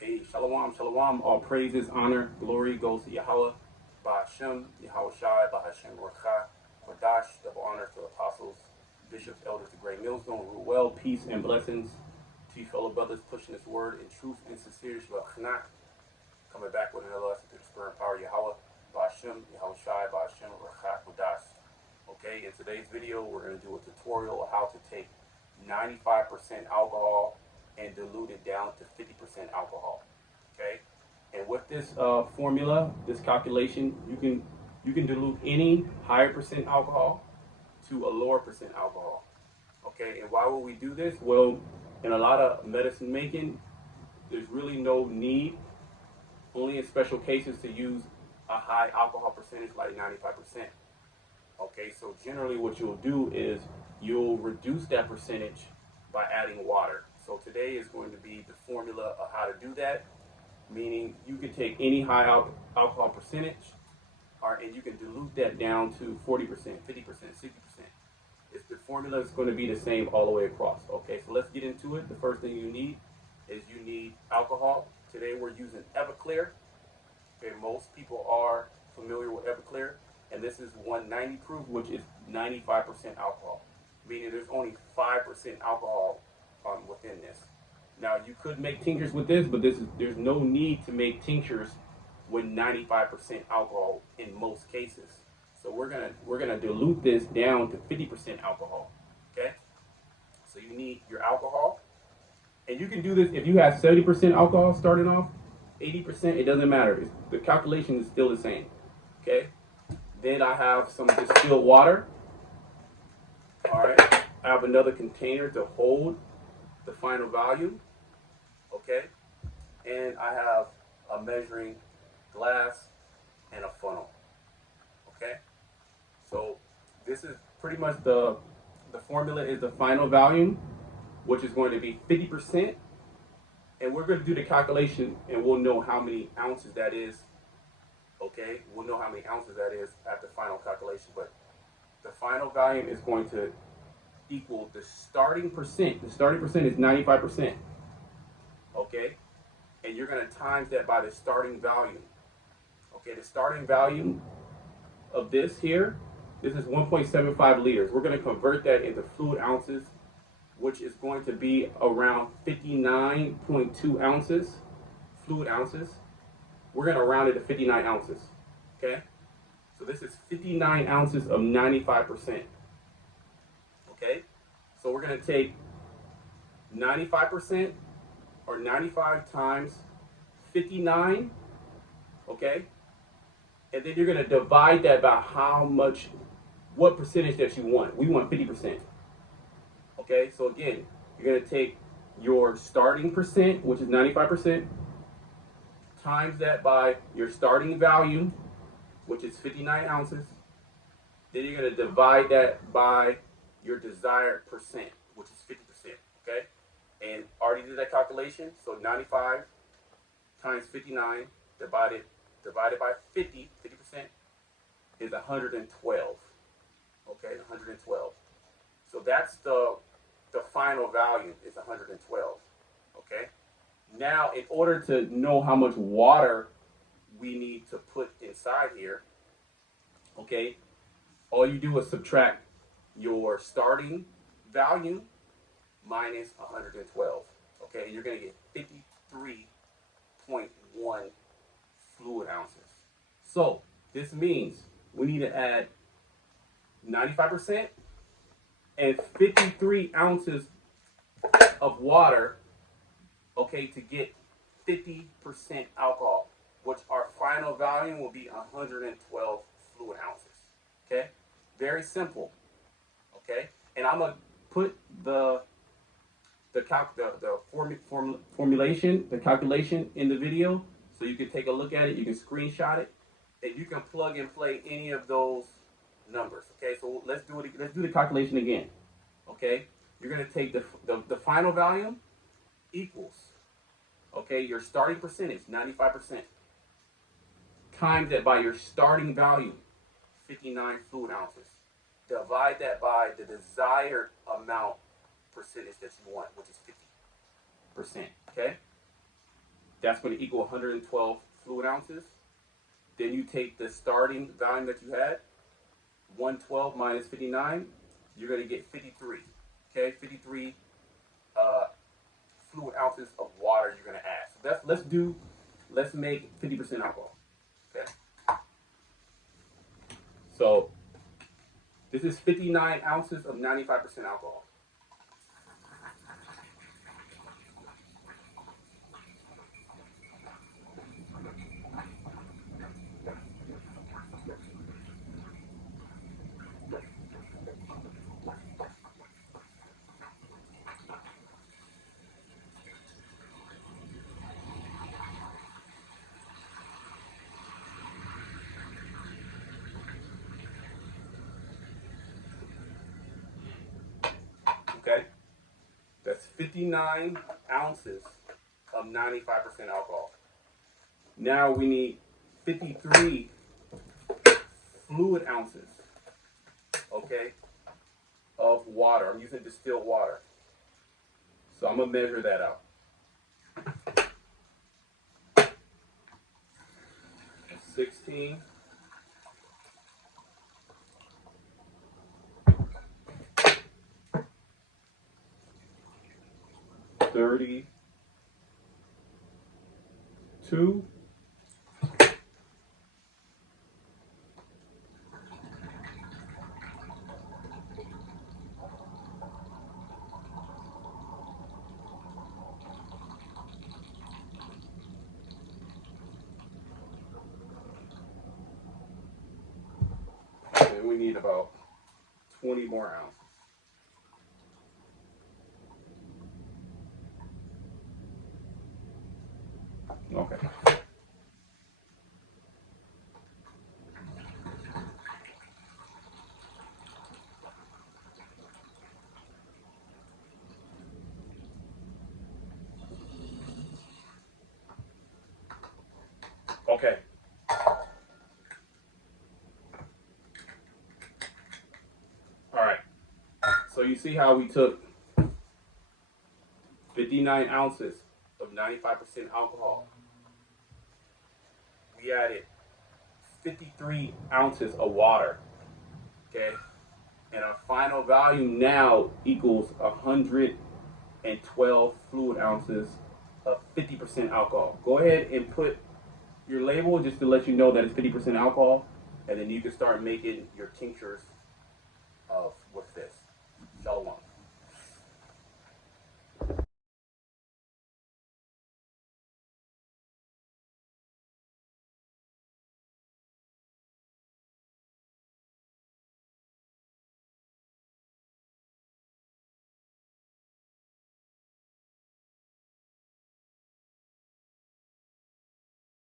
Hey, shalom, shalom. All praises, honor, glory goes to Yahweh, Ba'ashem, Yahweh Shai, Ba'ashem, Rucha, Kodash, double honor to apostles, bishops, elders, the great millstone, rule well, peace and blessings to you fellow brothers pushing this word in truth and sincerity, Shvachnak, coming back with another lesson through the spirit and power of Yahweh, Ba'ashem, Yahweh Shai, Ba'ashem, Rucha, Kodash. Okay, in today's video, we're going to do a tutorial of how to take 95% alcohol and dilute it down to 50% alcohol. Okay, and with this formula, this calculation, you can dilute any higher percent alcohol to a lower percent alcohol. Okay, and why will we do this? Well, in a lot of medicine making, there's really no need, only in special cases, to use a high alcohol percentage like 95%. Okay, so generally what you'll do is you'll reduce that percentage by adding water. So today is going to be the formula of how to do that, meaning you can take any high alcohol percentage, and you can dilute that down to 40%, 50%, 60%. The formula is going to be the same all the way across. Okay, so let's get into it. The first thing you need is you need alcohol. Today we're using Everclear. Okay, most people are familiar with Everclear, and this is 190 proof, which is 95% alcohol, meaning there's only 5% alcohol within this. Now you could make tinctures with this, but there's no need to make tinctures with 95% alcohol in most cases. So we're gonna dilute this down to 50% alcohol. Okay, so you need your alcohol, and you can do this if you have 70% alcohol starting off, 80%. It doesn't matter. The calculation is still the same. Okay. Then I have some distilled water. All right. I have another container to hold the final value. Okay. And I have a measuring glass and a funnel. Okay. So this is pretty much the formula is the final volume, which is going to be 50%. And we're going to do the calculation and we'll know how many ounces that is. Okay, we'll know how many ounces that is at the final calculation, but the final volume is going to equal the starting percent. The starting percent is 95%. Okay, and you're going to times that by the starting volume. Okay, the starting volume of this here, this is 1.75 liters. We're going to convert that into fluid ounces, which is going to be around 59.2 ounces, fluid ounces. We're going to round it to 59 ounces, okay? So this is 59 ounces of 95%, okay? So we're going to take 95% or 95 times 59, okay? And then you're going to divide that by what percentage that you want. We want 50%, okay? So again, you're going to take your starting percent, which is 95%, times that by your starting value, which is 59 ounces. Then you're going to divide that by your desired percent, which is 50%. Okay? And already did that calculation. So 95 times 59 divided by 50% is 112. Okay, 112. So that's the final value is 112. Okay? Now, in order to know how much water we need to put inside here, okay, all you do is subtract your starting value minus 112. Okay, and you're going to get 53.1 fluid ounces. So, this means we need to add 95% and 53 ounces of water, okay, to get 50% alcohol, which our final volume will be 112 fluid ounces. Okay, very simple. Okay, and I'm gonna put the formulation, the calculation in the video, so you can take a look at it. You can screenshot it, and you can plug and play any of those numbers. Okay, so let's do it. Let's do the calculation again. Okay, you're gonna take the final volume equals, okay, your starting percentage, 95%, times that by your starting value, 59 fluid ounces. Divide that by the desired amount percentage that you want, which is 50%, okay? That's going to equal 112 fluid ounces. Then you take the starting volume that you had, 112 minus 59, you're going to get 53. Okay, 53 fluid ounces of water you're going to add. So let's make 50% alcohol. Okay. So this is 59 ounces of 95% alcohol. Okay. That's 59 ounces of 95% alcohol. Now we need 53 fluid ounces, okay, of water. I'm using distilled water. So I'm going to measure that out. 16. 32. And we need about 20 more ounces. Okay. Okay. All right. So you see how we took 59 ounces of 95% alcohol. We added 53 ounces of water. Okay. And our final volume now equals 112 fluid ounces of 50% alcohol. Go ahead and put your label just to let you know that it's 50% alcohol, and then you can start making your tinctures of with this. Shalom.